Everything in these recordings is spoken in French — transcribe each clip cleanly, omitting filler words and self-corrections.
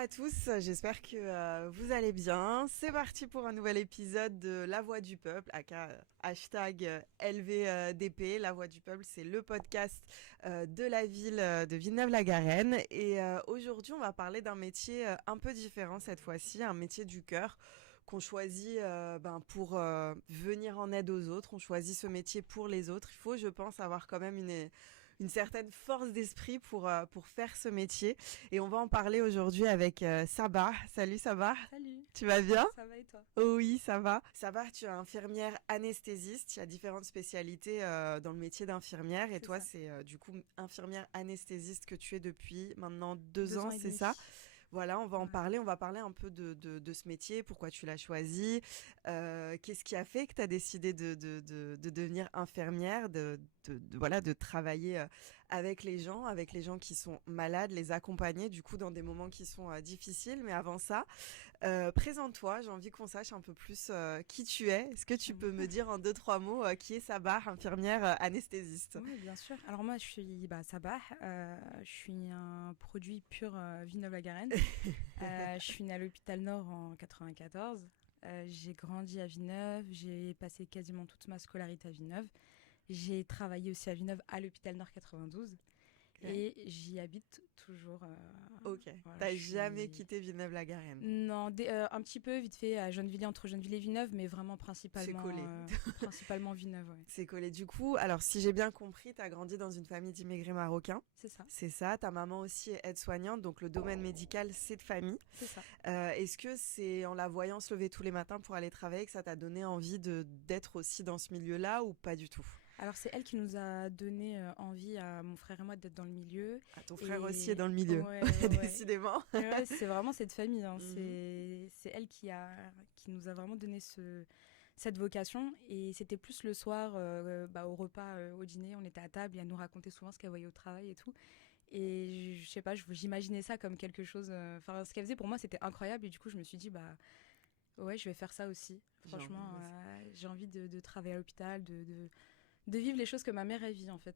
à tous, j'espère que vous allez bien. C'est parti pour un nouvel épisode de La Voix du Peuple, aka hashtag LVDP. La Voix du Peuple, c'est le podcast de la ville de Villeneuve-la-Garenne. Et aujourd'hui, on va parler d'un métier un peu différent cette fois-ci, un métier du cœur qu'on choisit pour venir en aide aux autres. On choisit ce métier pour les autres. Il faut, je pense, avoir quand même une certaine force d'esprit pour faire ce métier. Et on va en parler aujourd'hui avec Sabah. Salut Sabah. Salut. Tu vas bien? Ça va et toi? Oh oui, ça va. Sabah, tu es infirmière anesthésiste. Il y a différentes spécialités dans le métier d'infirmière. Et C'est toi, ça. c'est du coup infirmière anesthésiste que tu es depuis maintenant 2 2 ans, ans et c'est demi. ça? Voilà, on va en Ouais. parler. On va parler un peu de ce métier, pourquoi tu l'as choisi, qu'est-ce qui a fait que tu as décidé de devenir infirmière, voilà, de travailler avec les gens qui sont malades, les accompagner du coup dans des moments qui sont difficiles. Mais avant ça, présente-toi. J'ai envie qu'on sache un peu plus qui tu es. Est-ce que tu peux me dire en 2-3 mots qui est Sabah, infirmière anesthésiste? Oui, bien sûr. Alors moi, je suis Sabah. Je suis un produit pur Villeneuve-la-Garenne. Je suis née à l'hôpital Nord en 94. J'ai grandi à Villeneuve. J'ai passé quasiment toute ma scolarité à Villeneuve. J'ai travaillé aussi à Villeneuve à l'hôpital Nord 92. Okay. Et j'y habite toujours. Ok. Voilà, T'as jamais quitté Villeneuve-la-Garenne? Non, un petit peu vite fait à Gennevilliers, entre Gennevilliers et Villeneuve, mais vraiment C'est collé. principalement Villeneuve, ouais. C'est collé. Du coup, alors si j'ai bien compris, t'as grandi dans une famille d'immigrés marocains. C'est ça, C'est ça. Ta maman aussi est aide-soignante, donc le domaine médical, c'est de famille. c'est ça. Est-ce que c'est en la voyant se lever tous les matins pour aller travailler que ça t'a donné envie d'être aussi dans ce milieu-là ou pas du tout? Alors c'est elle qui nous a donné envie à mon frère et moi d'être dans le milieu. Ah, ton frère aussi est dans le milieu, Ouais, ouais, ouais. décidément. Ouais, c'est vraiment cette famille, hein. Mhm. C'est elle qui nous a vraiment donné cette vocation. Et c'était plus le soir, au repas, au dîner, on était à table et elle nous racontait souvent ce qu'elle voyait au travail et tout. Et je sais pas, j'imaginais ça comme quelque chose. Enfin, ce qu'elle faisait pour moi, c'était incroyable. Et du coup, je me suis dit, bah ouais, je vais faire ça aussi. J'ai envie Franchement, aussi. j'ai envie de travailler à l'hôpital, de vivre les choses que ma mère elle vit en fait.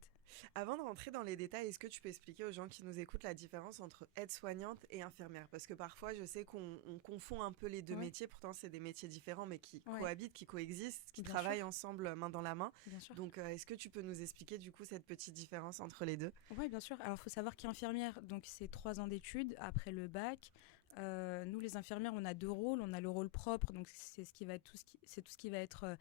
Avant de rentrer dans les détails, est-ce que tu peux expliquer aux gens qui nous écoutent la différence entre aide-soignante et infirmière? Parce que parfois, je sais qu'on confond un peu les deux Ouais, métiers. Pourtant, c'est des métiers différents, mais qui ouais, cohabitent, qui coexistent, qui bien travaillent sûr, ensemble main dans la main. bien sûr. Donc, est-ce que tu peux nous expliquer du coup cette petite différence entre les deux? Oui, bien sûr. Alors, il faut savoir qu'infirmière, donc c'est 3 ans d'études après le bac. Nous, les infirmières, on a 2 rôles. On a le rôle propre, donc c'est tout ce qui va être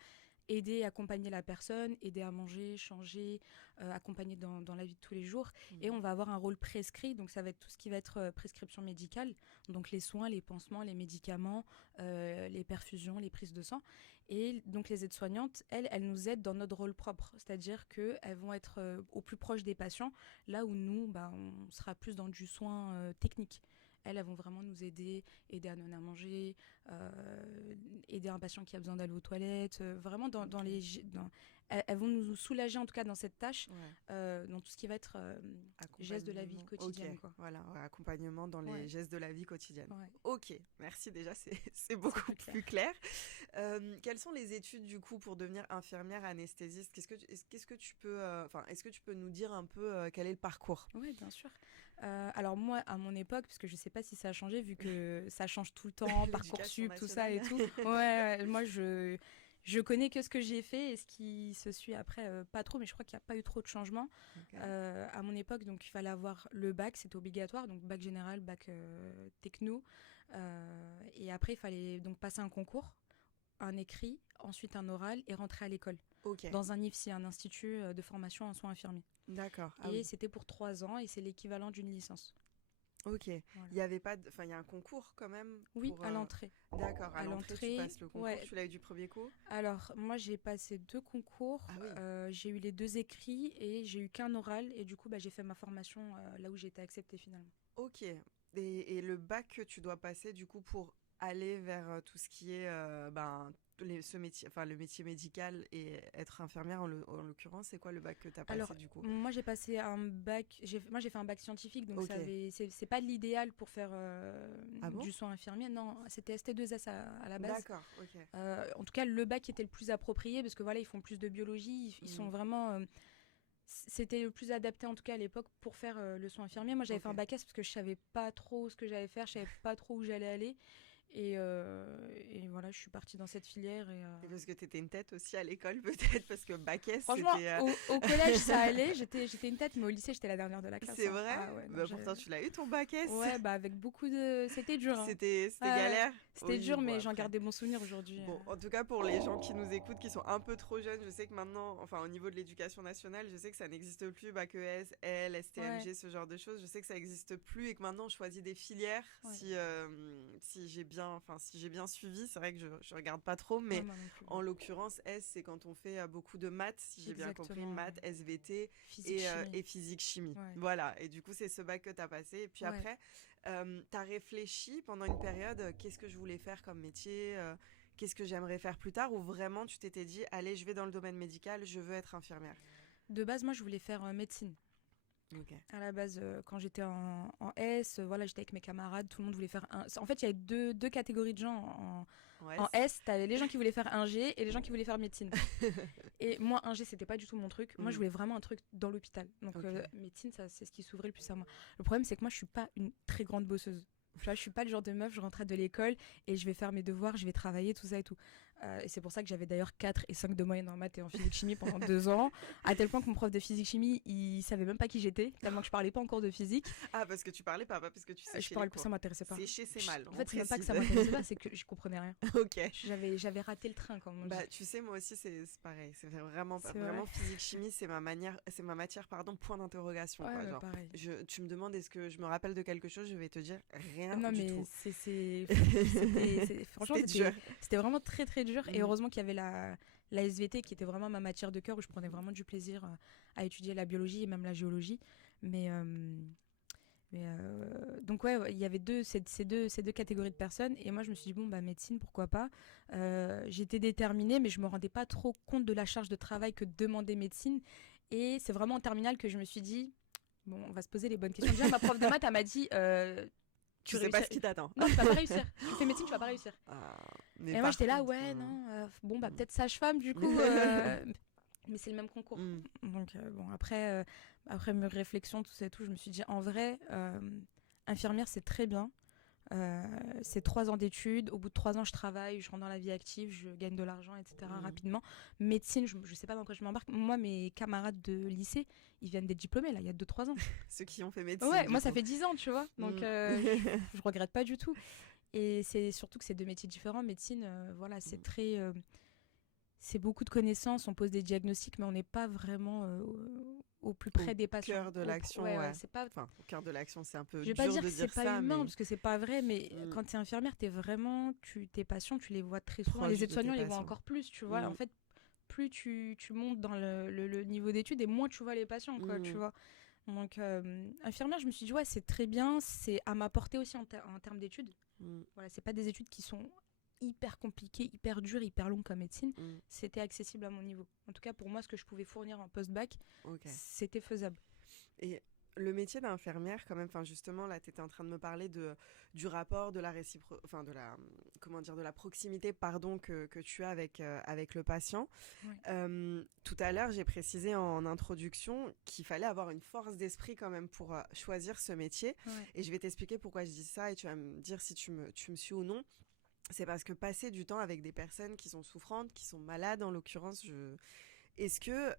aider, accompagner la personne, aider à manger, changer, accompagner dans la vie de tous les jours. Et on va avoir un rôle prescrit, donc ça va être tout ce qui va être prescription médicale, donc les soins, les pansements, les médicaments, les perfusions, les prises de sang. Et donc les aides-soignantes, elles nous aident dans notre rôle propre, c'est-à-dire qu'elles vont être au plus proche des patients, là où nous, on sera plus dans du soin technique. Elles vont vraiment nous aider à donner à manger, aider un patient qui a besoin d'aller aux toilettes, vraiment elles vont nous soulager en tout cas dans cette tâche, Ouais. dans tout ce qui va être gestes de la vie quotidienne, Ok, quoi. voilà, ouais, accompagnement dans les Ouais, gestes de la vie quotidienne. ouais, Ok, merci déjà, c'est c'est beaucoup plus plus clair. clair. Quelles sont les études du coup pour devenir infirmière anesthésiste? Qu'est-ce que tu peux, est-ce que tu peux nous dire un peu quel est le parcours? Oui, bien sûr. Alors moi, à mon époque, parce que je sais pas si ça a changé, vu que ça change tout le temps, L'éducation Parcoursup, tout ça et nationale. tout. Ouais, moi je connais que ce que j'ai fait et ce qui se suit après, pas trop, mais je crois qu'il n'y a pas eu trop de changements. Ok. À mon époque, donc il fallait avoir le bac, c'était obligatoire, donc bac général, bac techno. Et après, il fallait donc passer un concours, un écrit, ensuite un oral et rentrer à l'école. Ok, Dans un IFSI, un institut de formation en soins infirmiers. d'accord. Ah Et oui. c'était pour 3 ans et c'est l'équivalent d'une licence. Ok. Il Voilà. y avait pas, il y a un concours quand même Oui, pour. à l'entrée. D'accord. À À l'entrée, tu l'entrée, passes le concours. ouais. Tu l'as eu du premier coup? Alors, moi, j'ai passé 2 concours. Ah oui. J'ai eu les 2 écrits et j'ai eu qu'un oral. Et du coup, j'ai fait ma formation là où j'ai été acceptée finalement. Ok. Et le bac que tu dois passer du coup pour aller vers tout ce qui est ce métier, enfin le métier médical et être infirmière en l'occurrence, c'est quoi le bac que tu as passé Alors, du coup? moi, j'ai passé un bac. Moi, j'ai fait un bac scientifique, donc Ok. c'est pas l'idéal pour faire Ah bon? du soin infirmier. Non, c'était ST2S à la base. D'accord. Ok. En tout cas, le bac était le plus approprié parce que voilà, ils font plus de biologie. Ils sont Mhm. vraiment C'était le plus adapté en tout cas à l'époque pour faire le soin infirmier. Moi j'avais fait un bac S parce que je savais pas trop ce que j'allais faire, je savais pas trop où j'allais aller. Et voilà, je suis partie dans cette filière. Et parce que tu étais une tête aussi à l'école, peut-être, parce que bac S, franchement, c'était... au collège, ça allait. J'étais une tête, mais au lycée, j'étais la dernière de la classe. C'est vrai non, bah, pourtant, tu l'as eu, ton bac S. Ouais, bah avec beaucoup de... C'était dur. Hein. C'était galère. C'était dur, mais j'en gardais bon souvenir aujourd'hui. Bon, en tout cas, pour les gens qui nous écoutent, qui sont un peu trop jeunes, je sais que maintenant, enfin, au niveau de l'éducation nationale, je sais que ça n'existe plus, bac ES, L, STMG, ce genre de choses. Je sais que ça n'existe plus et que maintenant, on choisit des filières si j'ai bien suivi. C'est vrai que je regarde pas trop, mais en l'occurrence, S, c'est quand on fait beaucoup de maths, si j'ai bien compris, maths, SVT et physique-chimie. Ouais. Voilà, et du coup, c'est ce bac que tu as passé. Et puis après... t'as réfléchi pendant une période, qu'est-ce que je voulais faire comme métier, qu'est-ce que j'aimerais faire plus tard, ou vraiment tu t'étais dit, allez, je vais dans le domaine médical, je veux être infirmière? De base, moi, je voulais faire médecine. Okay. À la base, quand j'étais en S, voilà, j'étais avec mes camarades, tout le monde voulait faire un... En fait, il y avait deux catégories de gens en S. T'avais les gens qui voulaient faire ingé et les gens qui voulaient faire médecine. Et moi, ingé, c'était pas du tout mon truc. Moi, je voulais vraiment un truc dans l'hôpital. Donc, médecine, ça, c'est ce qui s'ouvrait le plus à moi. Le problème, c'est que moi, je suis pas une très grande bosseuse. Tu vois, je suis pas le genre de meuf, je rentrais de l'école et je vais faire mes devoirs, je vais travailler, tout ça et tout. Et c'est pour ça que j'avais d'ailleurs 4 et 5 de moyenne en maths et en physique-chimie pendant 2 ans, à tel point que mon prof de physique-chimie, il savait même pas qui j'étais, tellement que je parlais pas en cours de physique. Ah, parce que tu parlais pas parce que tu sais je parlais pas, ça m'intéressait pas. Sécher, c'est mal. En fait, c'est même pas que ça m'intéressait pas, c'est que je comprenais rien. Ok. J'avais raté le train quand même. Bah, tu sais, moi aussi, c'est pareil. C'est vraiment physique-chimie, c'est ma matière, point d'interrogation. Ouais, quoi, genre. Pareil. Tu me demandes est-ce que je me rappelle de quelque chose, je vais te dire rien non, du tout. Franchement, c'était vraiment très très dur. Et heureusement qu'il y avait la SVT qui était vraiment ma matière de cœur où je prenais vraiment du plaisir à étudier la biologie et même la géologie. Donc ouais, il y avait ces deux catégories de personnes et moi je me suis dit bon bah médecine pourquoi pas. J'étais déterminée mais je me rendais pas trop compte de la charge de travail que demandait médecine et c'est vraiment en terminale que je me suis dit bon on va se poser les bonnes questions. Déjà ma prof de maths elle m'a dit tu sais pas ce qui t'attend. Non, tu vas pas réussir. Tu fais médecine, tu vas pas réussir. Et moi, j'étais là, bon, bah peut-être sage-femme, du coup. Mais c'est le même concours. Donc, bon, après mes réflexions, tout ça et tout, je me suis dit, en vrai, infirmière, c'est très bien. C'est 3 ans d'études. Au bout de 3 ans, je travaille, je rentre dans la vie active, je gagne de l'argent, etc. rapidement. Médecine, je sais pas dans quoi je m'embarque. Moi, mes camarades de lycée, ils viennent d'être diplômés, là, il y a 2-3 ans. Ceux qui ont fait médecine. Ouais, moi, ça fait 10 ans, tu vois. Donc, je regrette pas du tout. Et c'est surtout que c'est 2 métiers différents. Médecine, voilà, c'est très... c'est beaucoup de connaissances, on pose des diagnostics, mais on n'est pas vraiment au plus près des patients. Au cœur de l'action, c'est pas... au cœur de l'action, c'est un peu dur de dire ça. Je vais pas dire que c'est pas humain, mais... parce que c'est pas vrai, mais quand tu es infirmière, tes patients, tu les vois très souvent. Les aides-soignants les voient encore plus, tu vois. En fait, plus tu montes dans le niveau d'études, et moins tu vois les patients, quoi, tu vois. Donc, infirmière, je me suis dit, ouais, c'est très bien, c'est à ma portée aussi en termes d'études. Voilà, c'est pas des études qui sont hyper compliquées, hyper dures, hyper longues comme médecine. C'était accessible à mon niveau. En tout cas, pour moi, ce que je pouvais fournir en post-bac, c'était faisable. Et le métier d'infirmière, quand même, justement, là, tu étais en train de me parler du rapport, de la de la proximité, que tu as avec le patient. Ouais. Tout à l'heure, j'ai précisé en introduction qu'il fallait avoir une force d'esprit quand même pour choisir ce métier. Ouais. Et je vais t'expliquer pourquoi je dis ça et tu vas me dire si tu me suis ou non. C'est parce que passer du temps avec des personnes qui sont souffrantes, qui sont malades en l'occurrence, est-ce que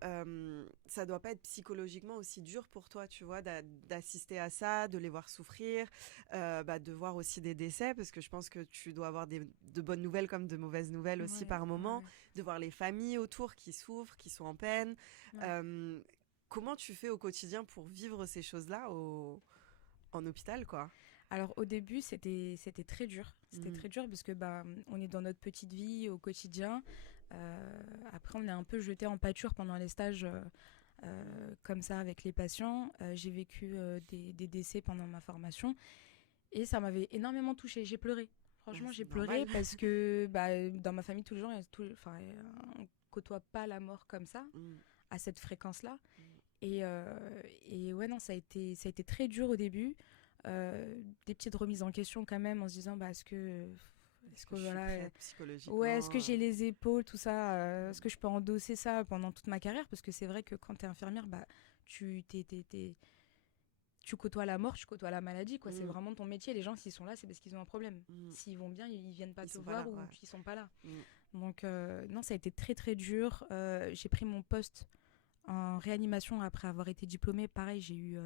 ça doit pas être psychologiquement aussi dur pour toi, tu vois, d'assister à ça, de les voir souffrir, de voir aussi des décès, parce que je pense que tu dois avoir de bonnes nouvelles comme de mauvaises nouvelles aussi par moment, de voir les familles autour qui souffrent, qui sont en peine. Comment tu fais au quotidien pour vivre ces choses-là en hôpital, quoi ? Alors au début, c'était très dur. C'était très dur parce que on est dans notre petite vie au quotidien. Après, on est un peu jeté en pâture pendant les stages comme ça avec les patients. J'ai vécu des décès pendant ma formation et ça m'avait énormément touchée. J'ai pleuré. Franchement, j'ai pleuré parce que dans ma famille, tous les gens, on côtoie pas la mort comme ça, à cette fréquence-là. Et ouais, non, ça a été très dur au début. Des petites remises en question quand même en se disant est-ce que Est-ce que je suis voilà, prête psychologiquement ouais, est-ce que j'ai les épaules, tout ça, est-ce que je peux endosser ça pendant toute ma carrière? Parce que c'est vrai que quand t'es infirmière, bah, tu tu côtoies la mort, tu côtoies la maladie, quoi. C'est Mm, vraiment ton métier. Les gens, s'ils sont là, c'est parce qu'ils ont un problème. mm. S'ils vont bien, ils viennent pas Ils te sont pas là, voir ou ouais. ils sont pas là. Mm, Donc, non, ça a été très, très dur. J'ai pris mon poste en réanimation après avoir été diplômée. Pareil, j'ai eu...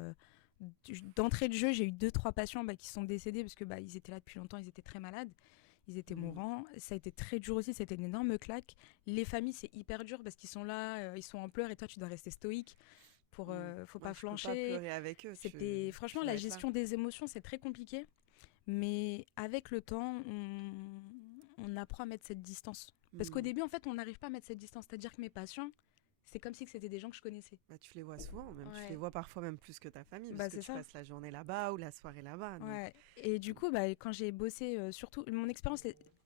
d'entrée de jeu, j'ai eu 2-3 patients bah, qui sont décédés parce que bah, ils étaient là depuis longtemps, ils étaient très malades. Ils étaient mm, mourants. Ça a été très dur aussi, c'était une énorme claque. Les familles, c'est hyper dur parce qu'ils sont là, ils sont en pleurs et toi, tu dois rester stoïque. mm. Faut Ouais, pas tu peux pas flancher. pleurer avec eux, C'était franchement tu la vas être là. gestion des émotions, c'est très compliqué. Mais avec le temps, on apprend à mettre cette distance. Parce qu'au Mm. début, en fait, on n'arrive pas à mettre cette distance. C'est-à-dire que mes patients, c'est comme si c'était des gens que je connaissais. Bah, tu les vois souvent, même tu les Ouais. vois parfois même plus que ta famille, parce Bah, que c'est tu ça. passes la journée là-bas ou la soirée là-bas. Donc, Ouais. Et du coup, bah, quand j'ai bossé, surtout, mon expérience,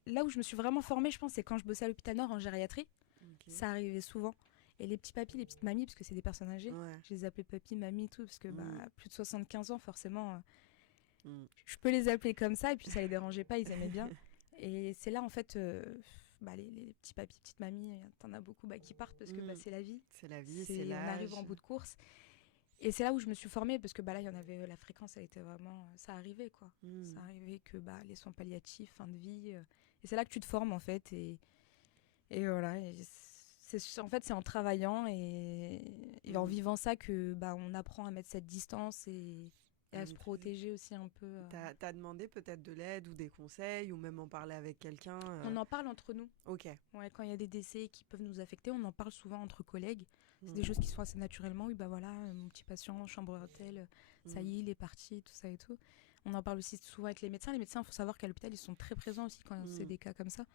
là où je me suis vraiment formée, je pense, c'est quand je bossais à l'hôpital Nord en gériatrie. ok. Ça arrivait souvent. Et les petits papis, les petites mamies, parce que c'est des personnes âgées, Ouais. je les appelais papy, mamie, tout, parce que bah, Mm, plus de 75 ans, forcément, mm. je peux les appeler comme ça, et puis ça les dérangeait pas, ils aimaient bien. Et c'est là, en fait, bah, les petits papis, petites mamies, t'en as beaucoup bah, qui partent parce que bah, Mm. c'est la vie. C'est la vie, c'est On arrive en l'âge. bout de course. Et c'est là où je me suis formée, parce que bah, là, il y en avait, la fréquence, elle était vraiment. Ça arrivait, quoi. Ça Mm. arrivait que bah, les soins palliatifs, fin de vie. Et c'est là que tu te formes, en fait. Et voilà. En fait, c'est en travaillant et en Mm. vivant ça que bah, on apprend à mettre cette distance et À à se maîtriser. protéger aussi un peu. T'as demandé peut-être de l'aide ou des conseils ou même en parler avec quelqu'un. On en parle entre nous. Ok. Ouais, quand il y a des décès qui peuvent nous affecter, on en parle souvent entre collègues. C'est des Mm. choses qui se font assez naturellement. Oui, bah voilà, mon petit patient, chambre d'hôtel, ça Mm. y est, il est parti, tout ça et tout. On en parle aussi souvent avec les médecins. Les médecins, il faut savoir qu'à l'hôpital, ils sont très présents aussi quand c'est Mm. des cas comme ça.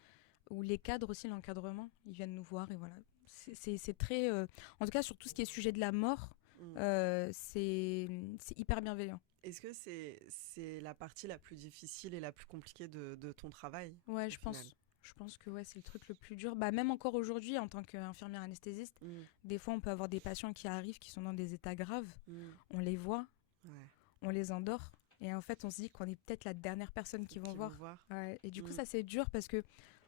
Ou les cadres aussi, l'encadrement, ils viennent nous voir et voilà. C'est très. En tout cas, sur tout ce qui est sujet de la mort, Mm. c'est hyper bienveillant. Est-ce que c'est la partie la plus difficile et la plus compliquée de ton travail Ouais, au final? je pense que ouais, c'est le truc le plus dur. Bah, même encore aujourd'hui, en tant qu'infirmière anesthésiste, Mm. des fois, on peut avoir des patients qui arrivent, qui sont dans des états graves. Mm. On les voit, Ouais. on les endort. Et en fait, on se dit qu'on est peut-être la dernière personne qu'ils vont Qui vont voir. voir. Ouais. Et du coup, Mm. ça, c'est dur parce que,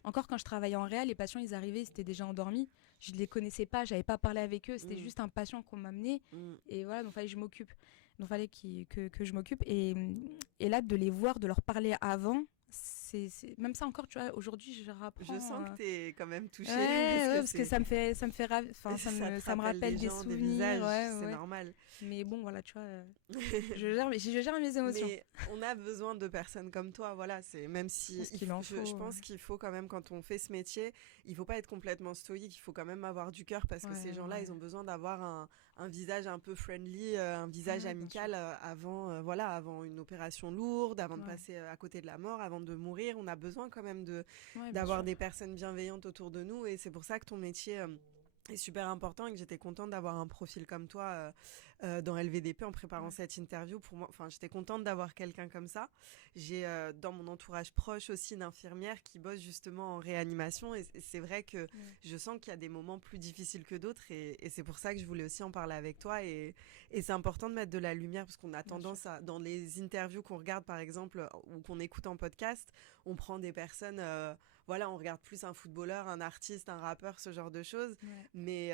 encore quand je travaillais en réa, les patients, ils arrivaient, ils étaient déjà endormis. Je les connaissais pas, j'avais pas parlé avec eux. C'était Mm. juste un patient qu'on m'amenait. Mm. Et voilà, donc fallait que je m'occupe. Donc fallait que je m'occupe. Et là, de les voir, de leur parler avant, même ça encore, tu vois, aujourd'hui, je Je rapprends. sens que t'es quand même touchée Ouais, ouais, parce que c'est ça me fait enfin, ça te ça me rappelle rappelle des des gens, des souvenirs. visages, Ouais, c'est ouais. normal. Mais bon, voilà, tu vois, je gère mes émotions. Mais on a besoin de personnes comme toi, voilà. C'est même Je si pense qu'il en je faut. pense qu'il faut quand même quand on fait ce métier, il faut pas être complètement stoïque. Il faut quand même avoir du cœur parce que ces Ouais, gens-là, ils ouais. ont besoin d'avoir un visage un peu friendly, un visage Ouais, bien sûr. amical avant, voilà, avant une opération lourde, avant de Ouais, passer à côté de la mort, avant de mourir. On a besoin quand même ouais, bien d'avoir sûr. des personnes bienveillantes autour de nous et c'est pour ça que ton métier est super important et que j'étais contente d'avoir un profil comme toi dans LVDP en préparant Ouais, cette interview. Pour moi, enfin, j'étais contente d'avoir quelqu'un comme ça. J'ai dans mon entourage proche aussi une infirmière qui bosse justement en réanimation et c'est vrai que ouais, je sens qu'il y a des moments plus difficiles que d'autres et c'est pour ça que je voulais aussi en parler avec toi et c'est important de mettre de la lumière parce qu'on a bien sûr. tendance à, dans les interviews qu'on regarde par exemple ou qu'on écoute en podcast, on prend des personnes voilà, on regarde plus un footballeur, un artiste, un rappeur, ce genre de choses. Ouais, Mais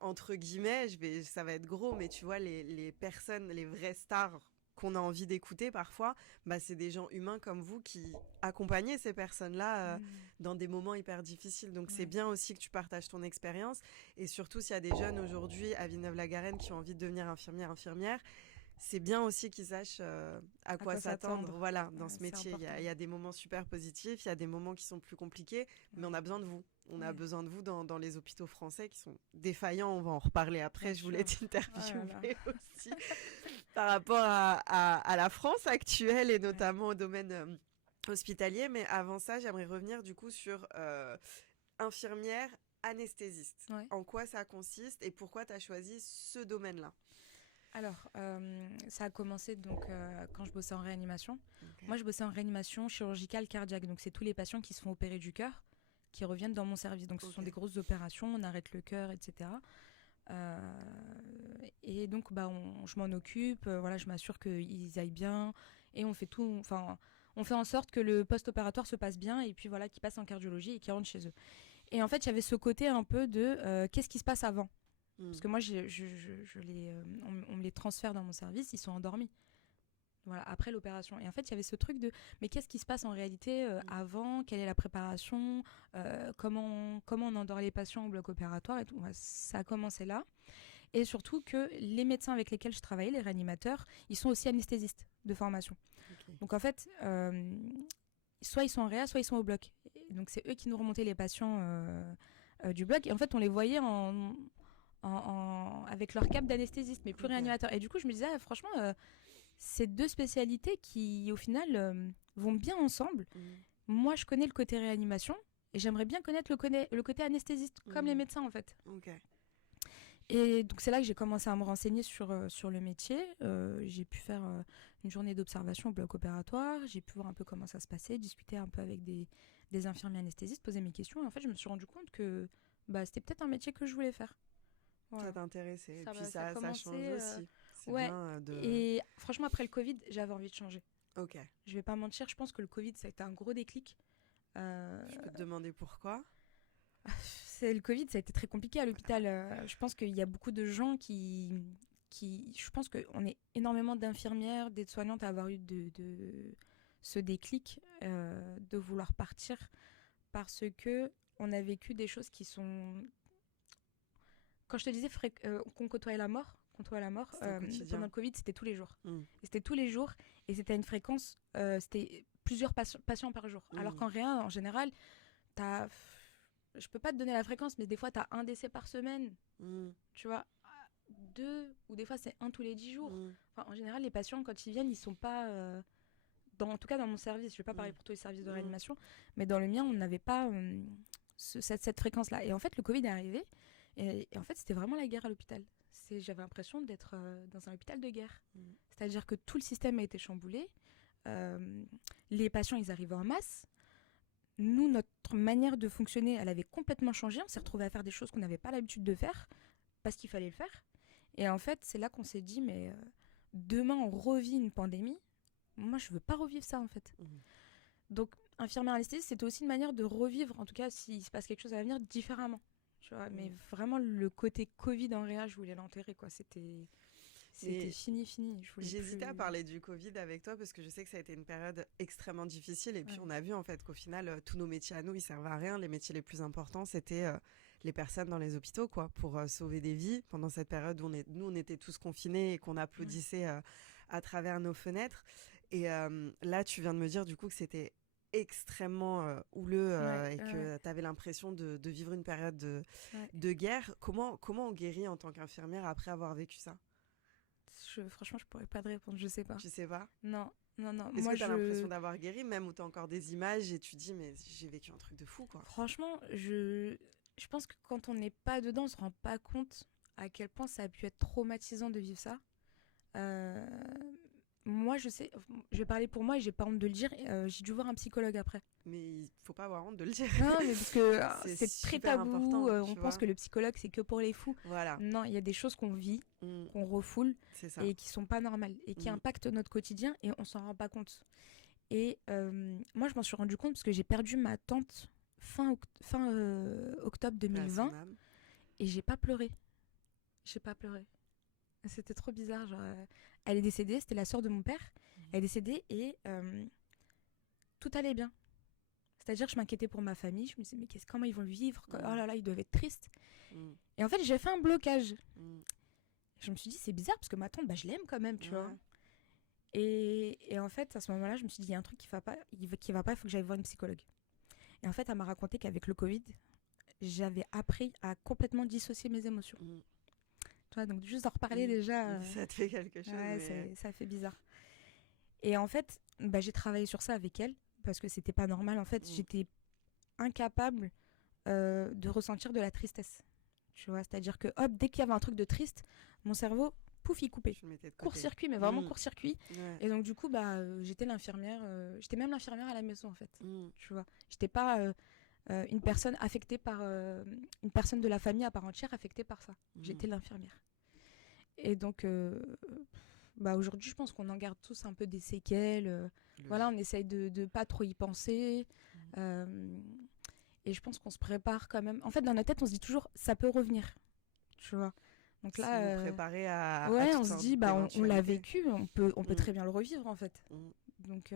entre guillemets, ça va être gros, mais tu vois, les personnes, les vraies stars qu'on a envie d'écouter parfois, bah, c'est des gens humains comme vous qui accompagnez ces personnes-là dans des moments hyper difficiles. Donc c'est ouais, bien aussi que tu partages ton expérience. Et surtout, s'il y a des jeunes aujourd'hui à Villeneuve-la-Garenne qui ont envie de devenir infirmière, c'est bien aussi qu'ils sachent à à quoi quoi s'attendre. s'attendre. Voilà, dans Ouais, ce c'est métier, important. il y a des moments super positifs, il y a des moments qui sont plus compliqués, mais Ouais, on a besoin de vous. On a ouais, besoin de vous dans les hôpitaux français qui sont défaillants. On va en reparler bien après. Je voulais sûr. Oh là là. t'interviewer aussi par rapport à la France actuelle et Ouais. notamment au domaine hospitalier. Mais avant ça, j'aimerais revenir du coup sur infirmière anesthésiste. Ouais. En quoi ça consiste et pourquoi tu as choisi ce domaine-là? Alors, ça a commencé donc quand je bossais en réanimation. Ok. Moi, je bossais en réanimation chirurgicale cardiaque. Donc, c'est tous les patients qui se font opérer du cœur qui reviennent dans mon service. Donc, ce sont Ok. des grosses opérations, on arrête le cœur, etc. Euh, et donc, bah, je m'en occupe. Voilà, je m'assure qu'ils aillent bien et on fait tout. Enfin, on fait en sorte que le post-opératoire se passe bien et puis voilà, qu'ils passent en cardiologie et qu'ils rentrent chez eux. Et en fait, il y avait ce côté un peu de qu'est-ce qui se passe avant. Parce que moi, on me les transfère dans mon service, ils sont endormis. Voilà, après l'opération. Et en fait, il y avait ce truc de mais qu'est-ce qui se passe en réalité avant? Quelle est la préparation? Comment on endort les patients au bloc opératoire et tout. Ouais, ça a commencé là. Et surtout que les médecins avec lesquels je travaillais, les réanimateurs, ils sont aussi anesthésistes de formation. Okay. Donc en fait, soit ils sont en réa, soit ils sont au bloc. Et donc c'est eux qui nous remontaient les patients du bloc. Et en fait, on les voyait avec leur cap d'anesthésiste, mais plus réanimateur. Et du coup, je me disais, franchement, c'est deux spécialités qui, au final, vont bien ensemble. Moi, je connais le côté réanimation et j'aimerais bien connaître le côté anesthésiste, comme les médecins, en fait. Okay. Et donc, c'est là que j'ai commencé à me renseigner sur le métier. J'ai pu faire une journée d'observation au bloc opératoire. J'ai pu voir un peu comment ça se passait, discuter un peu avec des infirmiers anesthésistes, poser mes questions. Et en fait, je me suis rendu compte que c'était peut-être un métier que je voulais faire. Voilà. Ça t'intéressait. Et puis ça change aussi. C'est ouais. bien Et franchement, après le Covid, j'avais envie de changer. Ok. Je vais pas mentir, je pense que le Covid, ça a été un gros déclic. Je peux te demander pourquoi? Le Covid, ça a été très compliqué à l'hôpital. Je pense qu'il y a beaucoup de gens qui je pense qu'on est énormément d'infirmières, d'aides-soignantes à avoir eu ce déclic de vouloir partir parce que on a vécu des choses qui sont... Quand je te disais qu'on côtoyait la mort, pendant le Covid, c'était tous les jours. Et c'était tous les jours et c'était à une fréquence, c'était plusieurs patients par jour. Alors qu'en réa, en général, je peux pas te donner la fréquence, mais des fois, tu as un décès par semaine. Tu vois, 2, ou des fois, c'est 1 tous les 10 jours. Enfin, en général, les patients, quand ils viennent, ils sont pas... en tout cas, dans mon service, je vais pas parler pour tous les services de réanimation, mais dans le mien, on n'avait pas cette fréquence-là. Et en fait, le Covid est arrivé. Et en fait, c'était vraiment la guerre à l'hôpital. J'avais l'impression d'être dans un hôpital de guerre. C'est-à-dire que tout le système a été chamboulé. Les patients, ils arrivaient en masse. Nous, notre manière de fonctionner, elle avait complètement changé. On s'est retrouvés à faire des choses qu'on n'avait pas l'habitude de faire parce qu'il fallait le faire. Et en fait, c'est là qu'on s'est dit, mais demain, on revit une pandémie. Moi, je veux pas revivre ça, en fait. Donc, infirmière anesthésiste, c'était aussi une manière de revivre, en tout cas, s'il se passe quelque chose à l'avenir, différemment. Tu vois, mais vraiment, le côté Covid en réa, je voulais l'enterrer, quoi. C'était fini. J'hésitais à parler du Covid avec toi parce que je sais que ça a été une période extrêmement difficile. Et puis, on a vu, en fait, qu'au final, tous nos métiers à nous, ils servaient à rien. Les métiers les plus importants, c'était les personnes dans les hôpitaux, quoi, pour sauver des vies. Pendant cette période où nous, on était tous confinés et qu'on applaudissait à travers nos fenêtres. Et là, tu viens de me dire, du coup, que c'était extrêmement houleux et que tu avais l'impression de vivre une période de guerre. Comment on guérit en tant qu'infirmière après avoir vécu ça? Franchement, je pourrais pas te répondre, je sais pas. Tu sais pas? Non. Est-ce que tu as l'impression d'avoir guéri, même où tu as encore des images et tu dis, mais j'ai vécu un truc de fou, quoi? Franchement, je pense que quand on n'est pas dedans, on se rend pas compte à quel point ça a pu être traumatisant de vivre ça. Moi, je sais, je vais parler pour moi et j'ai pas honte de le dire. J'ai dû voir un psychologue après. Mais il faut pas avoir honte de le dire. Non, mais parce que c'est très tabou. On pense que le psychologue, c'est que pour les fous. Voilà. Non, il y a des choses qu'on vit, qu'on refoule et qui sont pas normales et qui impactent notre quotidien et on s'en rend pas compte. Et moi, je m'en suis rendu compte parce que j'ai perdu ma tante fin octobre 2020 et j'ai pas pleuré. C'était trop bizarre. Genre, elle est décédée, c'était la sœur de mon père. Elle est décédée et tout allait bien. C'est-à-dire que je m'inquiétais pour ma famille. Je me disais, mais comment ils vont le vivre? Oh là là, ils doivent être tristes. Et en fait, j'ai fait un blocage. Je me suis dit, c'est bizarre parce que ma tante, je l'aime quand même, tu vois. Et en fait, à ce moment-là, je me suis dit, il y a un truc qui va pas, il faut que j'aille voir une psychologue. Et en fait, elle m'a raconté qu'avec le Covid, j'avais appris à complètement dissocier mes émotions. Tu vois, donc juste en reparler déjà... ça te fait quelque chose. Ouais, ça fait bizarre. Et en fait, j'ai travaillé sur ça avec elle, parce que c'était pas normal. En fait, j'étais incapable de ressentir de la tristesse. Tu vois, c'est-à-dire que, hop, dès qu'il y avait un truc de triste, mon cerveau, pouf, il coupait. Court-circuit, mais vraiment court-circuit. Et donc, du coup, j'étais l'infirmière, j'étais même l'infirmière à la maison, en fait. Tu vois, j'étais pas... une personne affectée par une personne de la famille à part entière affectée par ça. J'étais l'infirmière. Et donc aujourd'hui, je pense qu'on en garde tous un peu des séquelles. Voilà, on essaye de pas trop y penser. Et je pense qu'on se prépare quand même. En fait, dans notre tête, on se dit toujours, ça peut revenir. Tu vois. Donc Si là, vous préparez à ouais, toutes on se sortes dit, on l'a d'éventualités. vécu, on peut très bien le revivre, en fait. Donc,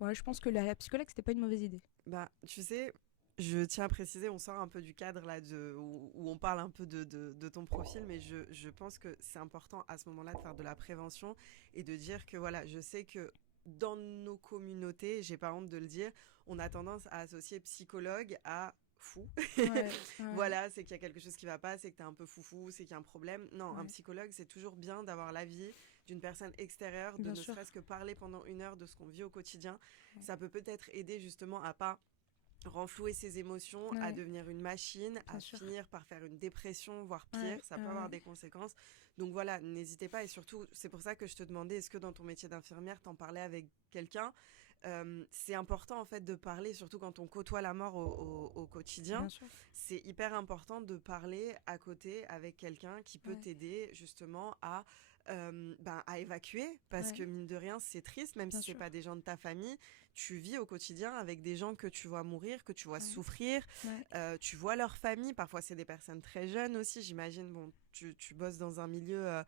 ouais, je pense que la psychologue, c'était pas une mauvaise idée. Bah, tu sais, je tiens à préciser, on sort un peu du cadre là où on parle un peu de ton profil, mais je pense que c'est important à ce moment-là de faire de la prévention et de dire que voilà, je sais que dans nos communautés, j'ai pas honte de le dire, on a tendance à associer psychologue à fou. Ouais, Voilà, c'est qu'il y a quelque chose qui va pas, c'est que t'es un peu foufou, c'est qu'il y a un problème. Non, un ouais. psychologue, c'est toujours bien d'avoir l'avis d'une personne extérieure, de Bien ne sûr. serait-ce que parler pendant 1 heure de ce qu'on vit au quotidien. Ouais. Ça peut peut-être aider justement à pas renflouer ses émotions, à Ouais, devenir une machine, bien à sûr. finir par faire une dépression, voire pire, Ouais, ça peut avoir des conséquences. Donc voilà, n'hésitez pas et surtout, c'est pour ça que je te demandais, est-ce que dans ton métier d'infirmière, t'en parlais avec quelqu'un? C'est important en fait de parler, surtout quand on côtoie la mort au quotidien. bien sûr. C'est hyper important de parler à côté avec quelqu'un qui peut Ouais. t'aider justement à évacuer, parce Ouais. que mine de rien c'est triste, même Bien si c'est sûr. pas des gens de ta famille, tu vis au quotidien avec des gens que tu vois mourir, que tu vois Ouais. souffrir, Ouais. tu vois leur famille, parfois c'est des personnes très jeunes aussi, j'imagine. Bon, tu bosses dans un milieu,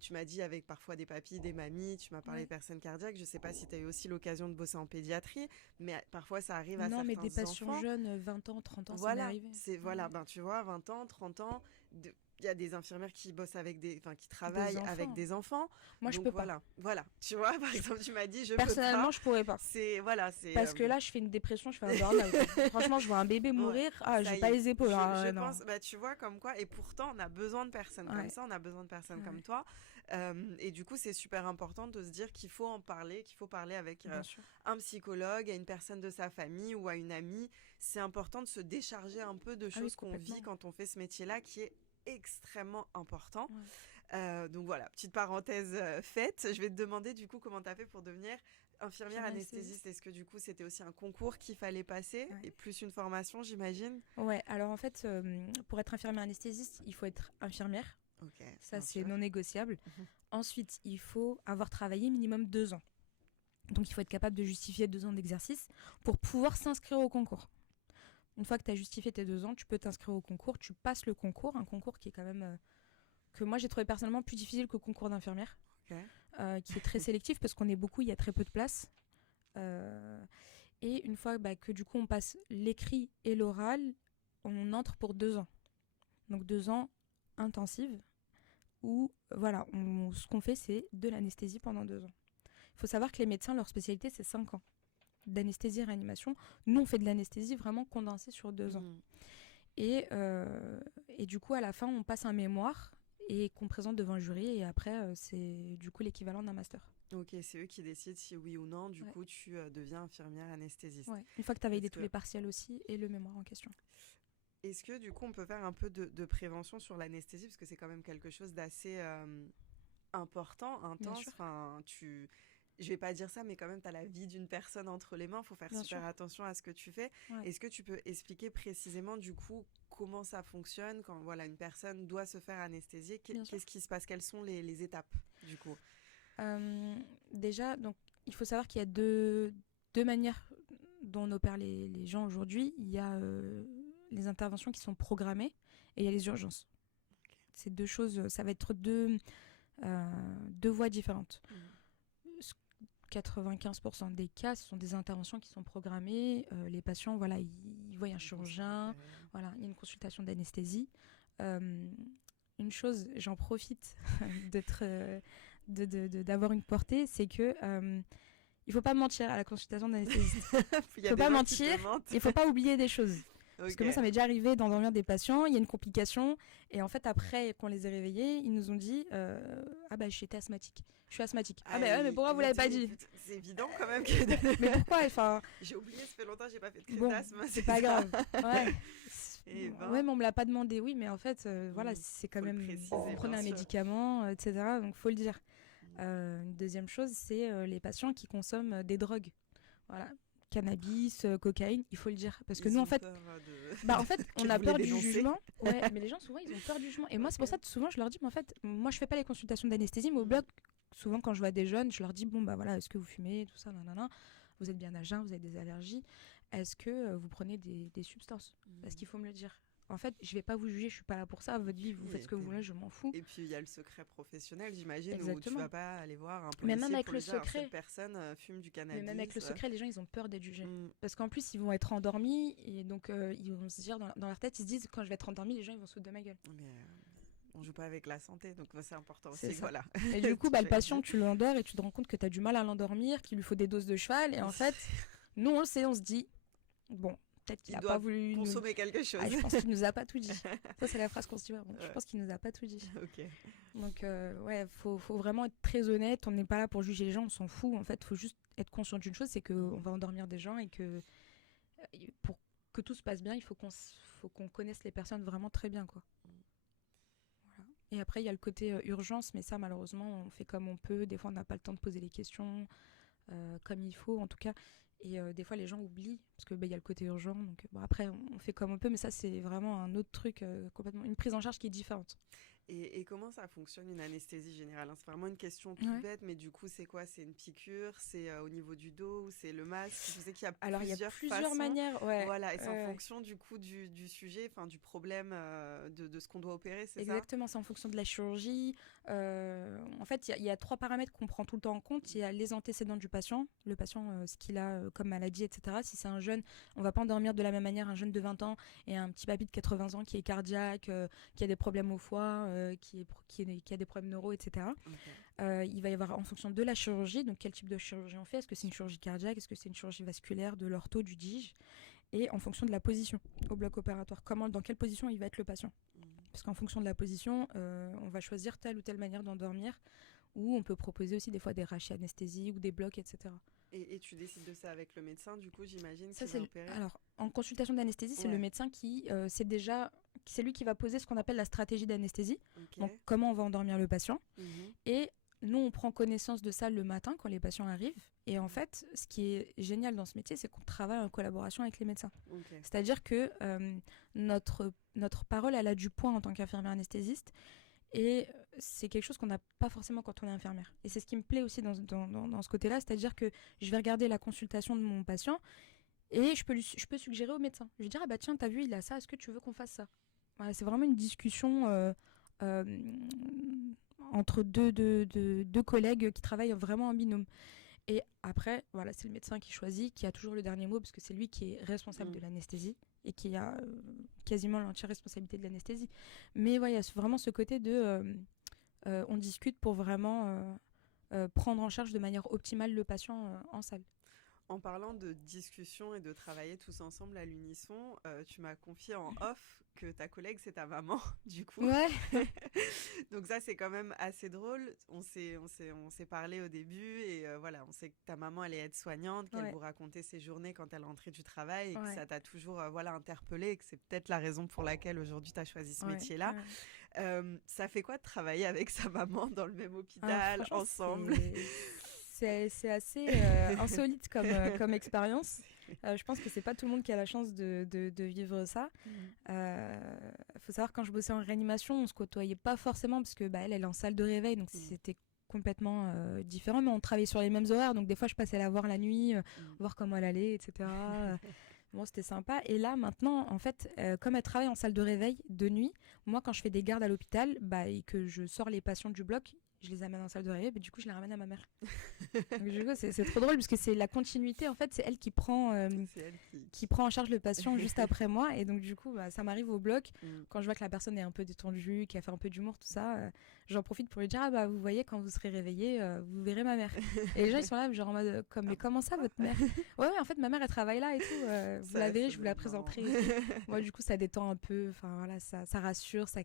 tu m'as dit avec parfois des papis, des mamies, tu m'as parlé Ouais. de personnes cardiaques, je sais pas si tu as eu aussi l'occasion de bosser en pédiatrie, mais parfois ça arrive à Non, mais des certains patients enfants. jeunes, 20 ans, 30 ans, ça m'est Voilà, arrivé. c'est voilà, ben tu vois, 20 ans, 30 ans, il y a des infirmières qui bossent avec qui Des travaillent avec enfants. des enfants. Moi, je Donc peux pas. voilà. Tu vois, par exemple, tu m'as dit je peux pas. Personnellement, je pourrais pas. C'est voilà, c'est Parce que là, je fais une dépression, je fais un burn-out. Franchement, je vois un bébé ouais, mourir. Ah, ça j'ai y pas est. les épaules. Je Non. pense, bah tu vois comme quoi, et pourtant on a besoin de personnes comme Ouais. ça, on a besoin de personnes comme Ouais. toi. Et du coup, c'est super important de se dire qu'il faut en parler, qu'il faut parler avec Bien sûr. un psychologue, à une personne de sa famille ou à une amie. C'est important de se décharger un peu de Ah oui, choses qu'on vit complètement. quand on fait ce métier-là, qui est extrêmement important. Ouais. Donc voilà, petite parenthèse faite. Je vais te demander du coup comment tu as fait pour devenir infirmière anesthésiste. Est-ce que du coup c'était aussi un concours qu'il fallait passer Ouais. et plus une formation, j'imagine? Ouais, alors en fait, pour être infirmière anesthésiste, il faut être infirmière. Ok, Ça, bien c'est sûr. non négociable. Mhm. Ensuite, il faut avoir travaillé minimum 2 ans. Donc, il faut être capable de justifier 2 ans d'exercice pour pouvoir s'inscrire au concours. Une fois que tu as justifié tes 2 ans, tu peux t'inscrire au concours. Tu passes le concours, un concours qui est quand même que moi j'ai trouvé personnellement plus difficile que le concours d'infirmière, Ok. qui est très sélectif parce qu'on est beaucoup, il y a très peu de place. Et une fois que du coup on passe l'écrit et l'oral, on entre pour 2 ans. Donc 2 ans intensives où voilà, ce qu'on fait c'est de l'anesthésie pendant 2 ans. Il faut savoir que les médecins, leur spécialité c'est 5 ans d'anesthésie et réanimation. Nous on fait de l'anesthésie vraiment condensée sur 2 ans. Mhm. Et du coup à la fin on passe un mémoire et qu'on présente devant un jury et après c'est du coup l'équivalent d'un master. Ok, c'est eux qui décident si oui ou non, du Ouais. coup tu deviens infirmière anesthésiste. Ouais. Une fois que tu as validé Est-ce tous que, les partiels aussi et le mémoire en question. est-ce que du coup on peut faire un peu de prévention sur l'anesthésie, parce que c'est quand même quelque chose d'assez important, Bien intense. sûr. Enfin, je vais pas dire ça, mais quand même, tu as la vie d'une personne entre les mains. Il faut faire Bien super sûr. attention à ce que tu fais. Ouais. Est-ce que tu peux expliquer précisément, du coup, comment ça fonctionne quand voilà, une personne doit se faire anesthésier? Bien sûr. Qu'est-ce qui se passe? Quelles sont les étapes, du coup? Déjà, donc, il faut savoir qu'il y a deux manières dont on opère les gens aujourd'hui. Il y a les interventions qui sont programmées et il y a les urgences. C'est deux choses, ça va être deux voies différentes. 95% des cas, ce sont des interventions qui sont programmées. Les patients, voilà, ils voient un chirurgien, voilà, il y a une consultation d'anesthésie. Une chose, j'en profite d'avoir une portée, c'est que il faut pas mentir à la consultation d'anesthésie. Il Faut pas mentir, il faut pas oublier des choses. Parce que moi, ça m'est déjà arrivé d'endormir des patients, il y a une complication, et en fait, après qu'on les ait réveillés, ils nous ont dit ah bah j'étais asthmatique. Je suis asthmatique. Ah bah ouais, mais pourquoi vous l'avez pas dit? C'est évident quand même que. Mais pourquoi? Enfin, j'ai oublié, ça fait longtemps que j'ai pas fait de crise bon, d'asthme. c'est pas grave. Ouais. Et ben. Ouais, mais on me l'a pas demandé. Oui, mais en fait, voilà, c'est quand Faut le même. préciser, Vous prenez bien un sûr. médicament, etc. Donc faut le dire. Une deuxième chose, c'est les patients qui consomment des drogues. Voilà. Cannabis, cocaïne, il faut le dire. Parce que Ils nous, en ont fait, peur en fait, que on a vous les peur du dénoncez. jugement. Ouais, mais les gens, souvent, ils ont peur du jugement. Et moi, c'est pour ça que souvent, je leur dis, mais en fait, moi, je fais pas les consultations d'anesthésie, mais au bloc, souvent, quand je vois des jeunes, je leur dis, bon, bah voilà, est-ce que vous fumez, tout ça, nanana, vous êtes bien à jeun, vous avez des allergies, est-ce que vous prenez des substances ? Parce qu'il faut me le dire. En fait, je vais pas vous juger, je suis pas là pour ça. Votre vie, vous faites ce que vous voulez, je m'en fous. Et puis il y a le secret professionnel, j'imagine, Exactement. où tu vas pas aller voir un Mais policier même avec pour le lui dire secret, cette personne fume du cannabis. mais même avec le secret, les gens ils ont peur d'être jugés. Mm. Parce qu'en plus ils vont être endormis et donc ils vont se dire dans leur tête, ils se disent quand je vais être endormi, les gens ils vont se foutre de ma gueule. Mais on joue pas avec la santé, donc c'est important C'est aussi. ça. Voilà. Et du coup, le patient, tu l'endors et tu te rends compte que tu as du mal à l'endormir, qu'il lui faut des doses de cheval. Et en fait, nous on le sait, on se dit, bon, peut-être qu'il a pas voulu consommer quelque chose. Ah, je pense qu'il nous a pas tout dit. Ça, c'est la phrase qu'on se dit. Bon, je pense qu'il nous a pas tout dit. Ok. Donc, ouais, faut vraiment être très honnête. On n'est pas là pour juger les gens, on s'en fout. En fait, faut juste être conscient d'une chose, c'est qu'on va endormir des gens et que pour que tout se passe bien, il faut qu'on connaisse les personnes vraiment très bien, quoi. Voilà. Et après, il y a le côté urgence, mais ça, malheureusement, on fait comme on peut. Des fois, on n'a pas le temps de poser les questions comme il faut, en tout cas. Et des fois, les gens oublient, parce qu'il y a le côté urgent. Donc, bon, après, on fait comme on peut, mais ça, c'est vraiment un autre truc, complètement, une prise en charge qui est différente. Et comment ça fonctionne une anesthésie générale, hein? C'est vraiment une question toute bête, mais du coup, c'est quoi? C'est une piqûre? C'est au niveau du dos? C'est le masque? Je sais qu'il y a plusieurs façons. Manières. Ouais. Voilà, et c'est en fonction du coup du sujet, du problème de ce qu'on doit opérer, c'est ça? Exactement, c'est en fonction de la chirurgie. En fait, il y a 3 paramètres qu'on prend tout le temps en compte. Il y a les antécédents du patient, le patient, ce qu'il a comme maladie, etc. Si c'est un jeune, on ne va pas endormir de la même manière un jeune de 20 ans et un petit papy de 80 ans qui est cardiaque, qui a des problèmes au foie, qui a des problèmes neuro, etc. Okay. Il va y avoir en fonction de la chirurgie, donc quel type de chirurgie on fait. Est-ce que c'est une chirurgie cardiaque? Est-ce que c'est une chirurgie vasculaire, de l'ortho, du DIGE? Et en fonction de la position au bloc opératoire, dans quelle position il va être le patient. Parce qu'en fonction de la position, on va choisir telle ou telle manière d'endormir, ou on peut proposer aussi des fois des rachis anesthésie ou des blocs, etc. Et tu décides de ça avec le médecin, du coup, j'imagine, ça, qui va opérer. Alors, en consultation d'anesthésie, c'est le médecin c'est lui qui va poser ce qu'on appelle la stratégie d'anesthésie. Okay. Donc, comment on va endormir le patient. Et nous, on prend connaissance de ça le matin quand les patients arrivent. Et en fait, ce qui est génial dans ce métier, c'est qu'on travaille en collaboration avec les médecins. Okay. C'est-à-dire que notre parole, elle a du poids en tant qu'infirmière anesthésiste. Et c'est quelque chose qu'on n'a pas forcément quand on est infirmière. Et c'est ce qui me plaît aussi dans ce côté-là. C'est-à-dire que je vais regarder la consultation de mon patient et je peux suggérer au médecin. Je vais dire, ah bah tiens, t'as vu, il a ça, est-ce que tu veux qu'on fasse ça? Voilà, c'est vraiment une discussion entre deux collègues qui travaillent vraiment en binôme. Et après, voilà, c'est le médecin qui choisit, qui a toujours le dernier mot, parce que c'est lui qui est responsable de l'anesthésie et qui a quasiment l'entière responsabilité de l'anesthésie. Mais voilà, il y a vraiment ce côté de... on discute pour vraiment prendre en charge de manière optimale le patient en salle. En parlant de discussion et de travailler tous ensemble à l'unisson, tu m'as confié en off que ta collègue, c'est ta maman, du coup. Ouais. Donc ça, c'est quand même assez drôle. On s'est parlé au début et voilà, on sait que ta maman, elle est aide-soignante, qu'elle vous racontait ses journées quand elle rentrait du travail et que ça t'a toujours interpellée et que c'est peut-être la raison pour laquelle aujourd'hui, tu as choisi ce métier-là. Ça fait quoi de travailler avec sa maman dans le même hôpital, ensemble? C'est assez insolite comme expérience. Je pense que c'est pas tout le monde qui a la chance de vivre ça. Faut savoir, quand je bossais en réanimation, on se côtoyait pas forcément parce que elle est en salle de réveil, donc c'était complètement différent. Mais on travaillait sur les mêmes horaires, donc des fois je passais la voir la nuit, voir comment elle allait, etc. Bon, c'était sympa. Et là, maintenant, en fait, comme elle travaille en salle de réveil de nuit, moi, quand je fais des gardes à l'hôpital et que je sors les patients du bloc, je les amène en salle de réveil, mais du coup, je les ramène à ma mère. Donc, du coup, c'est trop drôle, parce que c'est la continuité, en fait, c'est elle qui prend en charge le patient juste après moi. Et donc, du coup, ça m'arrive au bloc, quand je vois que la personne est un peu détendue, qu'elle fait un peu d'humour, tout ça, j'en profite pour lui dire, vous voyez, quand vous serez réveillé, vous verrez ma mère. Et les gens, ils sont là, genre en mode, mais comment ça, votre mère? Ouais, en fait, ma mère, elle travaille là et tout. Vous la verrez, je vous la présenterai. Moi, du coup, ça détend un peu, enfin, voilà, ça rassure, ça